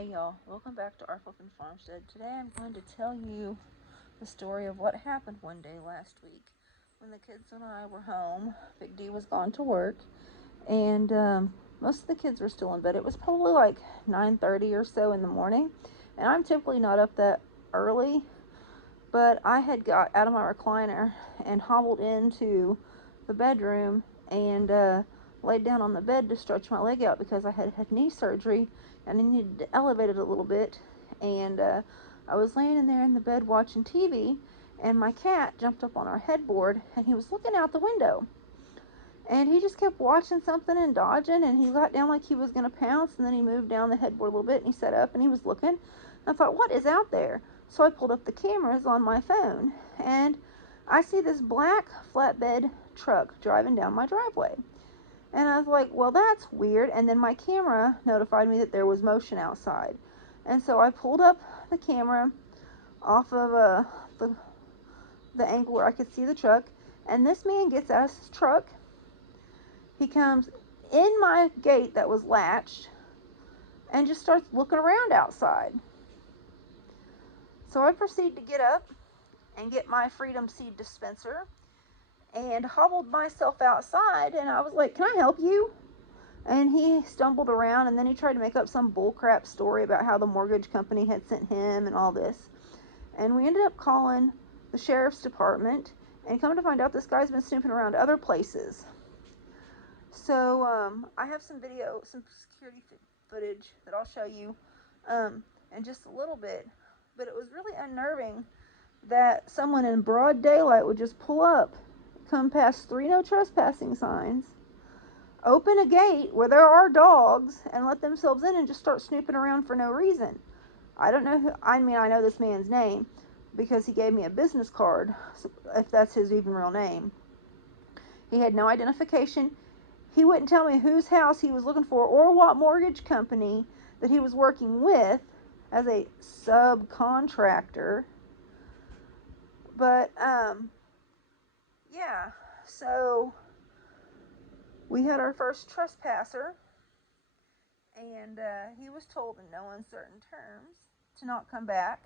Hey y'all, welcome back to our flippin' farmstead. Today I'm going to tell you the story of what happened one day last week when the kids and I were home. Big D was gone to work, and most of the kids were still in bed. It was probably like 9:30 or so in the morning, and I'm typically not up that early, but I had got out of my recliner and hobbled into the bedroom and laid down on the bed to stretch my leg out because I had had knee surgery and I needed to elevate it a little bit. And I was laying in there in the bed watching TV, and my cat jumped up on our headboard and he was looking out the window. And he just kept watching something and dodging, and he got down like he was going to pounce, and then he moved down the headboard a little bit and he sat up and he was looking. I thought, what is out there? So I pulled up the cameras on my phone, and I see this black flatbed truck driving down my driveway. And I was like, well, that's weird. And then my camera notified me that there was motion outside. And so I pulled up the camera off of the angle where I could see the truck. And this man gets out of his truck. He comes in my gate that was latched and just starts looking around outside. So I proceed to get up and get my Freedom Seed dispenser and hobbled myself outside, and I was like, can I help you? And he stumbled around, and then he tried to make up some bullcrap story about how the mortgage company had sent him and all this. And we ended up calling the sheriff's department, and come to find out this guy's been snooping around other places. So I have some video, some security footage that I'll show you in just a little bit. But it was really unnerving that someone in broad daylight would just pull up, come past 3 no trespassing signs, open a gate where there are dogs, and let themselves in and just start snooping around for no reason. I don't know who, I mean, I know this man's name because he gave me a business card, if that's his even real name. He had no identification. He wouldn't tell me whose house he was looking for or what mortgage company that he was working with as a subcontractor. But, yeah, so we had our first trespasser, and he was told in no uncertain terms to not come back.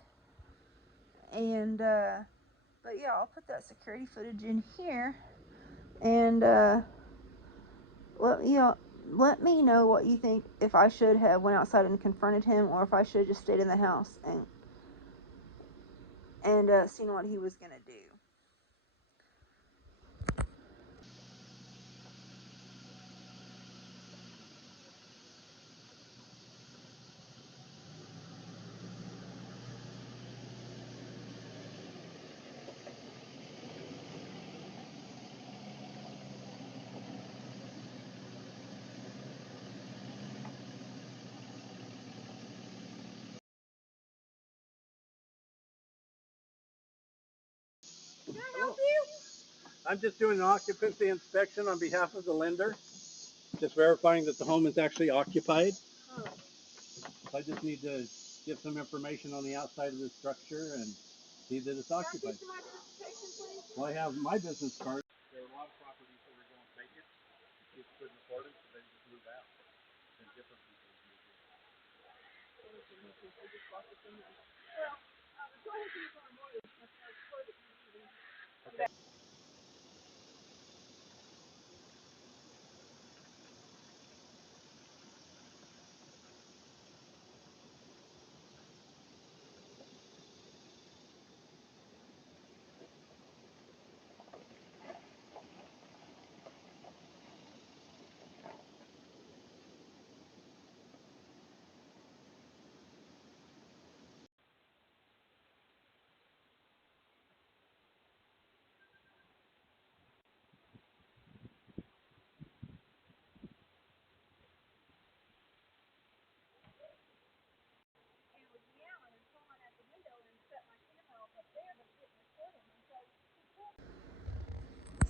And, but yeah, I'll put that security footage in here, and let me know what you think, if I should have went outside and confronted him, or if I should have just stayed in the house and seen what he was gonna do. Can I help you? I'm just doing an occupancy inspection on behalf of the lender, just verifying that the home is actually occupied. Oh. So I just need to give some information on the outside of the structure and see that it's occupied. Can I get some identification, please? Well, I have my business card. There are a lot of properties that are going vacant. Kids couldn't afford it, so they just move out. And different people move in. Okay.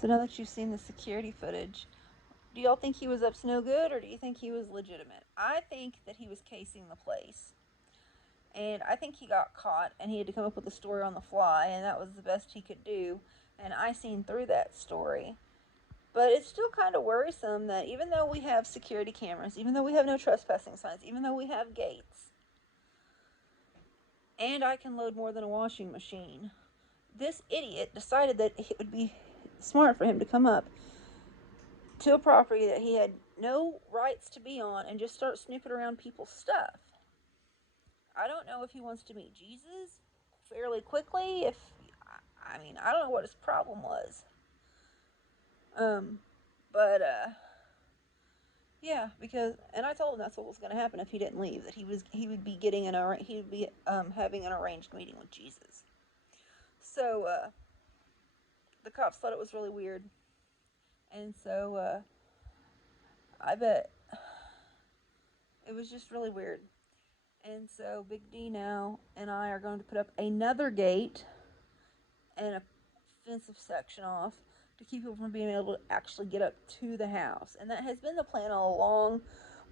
So now that you've seen the security footage, do y'all think he was up to no good, or do you think he was legitimate? I think that he was casing the place. And I think he got caught and he had to come up with a story on the fly, and that was the best he could do. And I seen through that story. But it's still kind of worrisome that even though we have security cameras, even though we have no trespassing signs, even though we have gates, and I can load more than a washing machine. This idiot decided that it would be smart for him to come up to a property that he had no rights to be on and just start snooping around people's stuff. I don't know if he wants to meet Jesus fairly quickly. I mean, I don't know what his problem was. Um, but yeah, because and I told him that's what was going to happen if he didn't leave. That he would be getting he would be having an arranged meeting with Jesus. So the cops thought it was really weird, and so I bet it was just really weird. And so Big D now and I are going to put up another gate and a fenced section off to keep people from being able to actually get up to the house. And that has been the plan all along.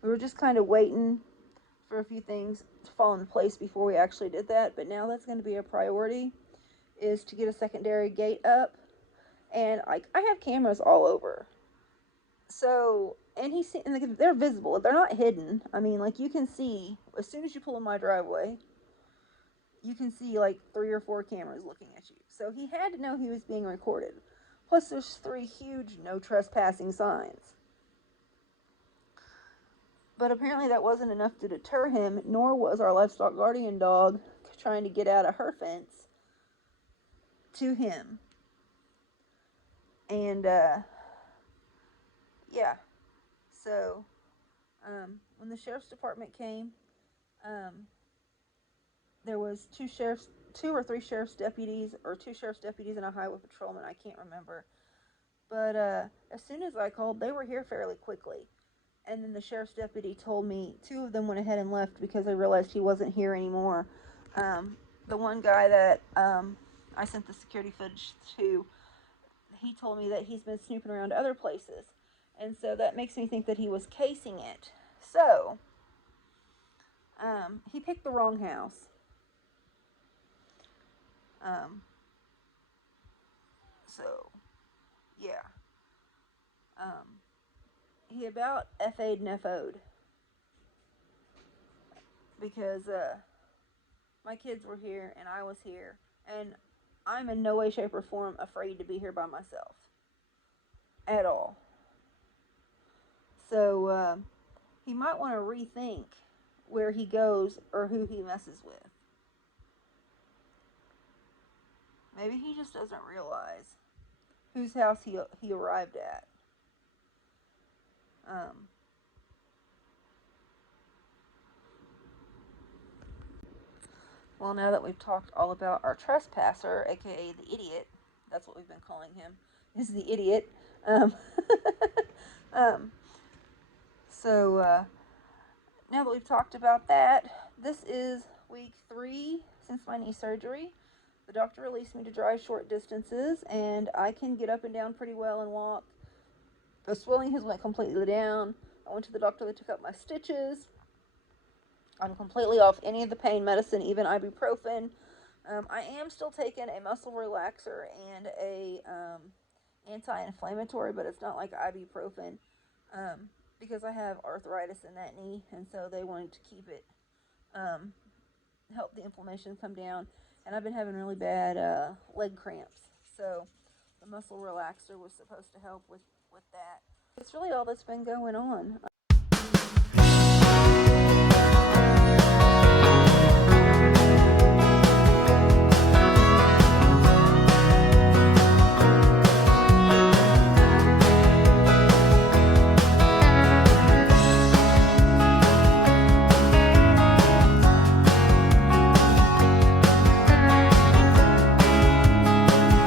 We were just kind of waiting for a few things to fall into place before we actually did that. But now that's going to be a priority, is to get a secondary gate up. And like I have cameras all over. So and they're visible. They're not hidden. I mean, like you can see as soon as you pull in my driveway, you can see like 3 or 4 cameras looking at you. So he had to know he was being recorded. Plus, there's 3 huge no trespassing signs. But apparently, that wasn't enough to deter him, nor was our livestock guardian dog trying to get out of her fence to him. And, yeah. So, when the sheriff's department came, um, there was 2 or 3 sheriff's deputies, or 2 sheriff's deputies and a highway patrolman. I can't remember. But as soon as I called, they were here fairly quickly. And then the sheriff's deputy told me 2 of them went ahead and left because they realized he wasn't here anymore. The one guy that I sent the security footage to, he told me that he's been snooping around other places. And so that makes me think that he was casing it. So, he picked the wrong house. Um, so, yeah. He about FA'd and FO'd because my kids were here and I was here, and I'm in no way, shape, or form afraid to be here by myself at all. So he might want to rethink where he goes or who he messes with. Maybe he just doesn't realize whose house he arrived at. Um, well, now that we've talked all about our trespasser, aka the idiot, that's what we've been calling him, is the idiot. Um, um, so now that we've talked about that, this is week 3 since my knee surgery. The doctor released me to drive short distances, and I can get up and down pretty well and walk. The swelling has went completely down. I went to the doctor, they took out my stitches. I'm completely off any of the pain medicine, even ibuprofen. I am still taking a muscle relaxer and a anti-inflammatory, but it's not like ibuprofen because I have arthritis in that knee, and so they wanted to keep it, help the inflammation come down. And I've been having really bad leg cramps, so the muscle relaxer was supposed to help with that. It's really all that's been going on.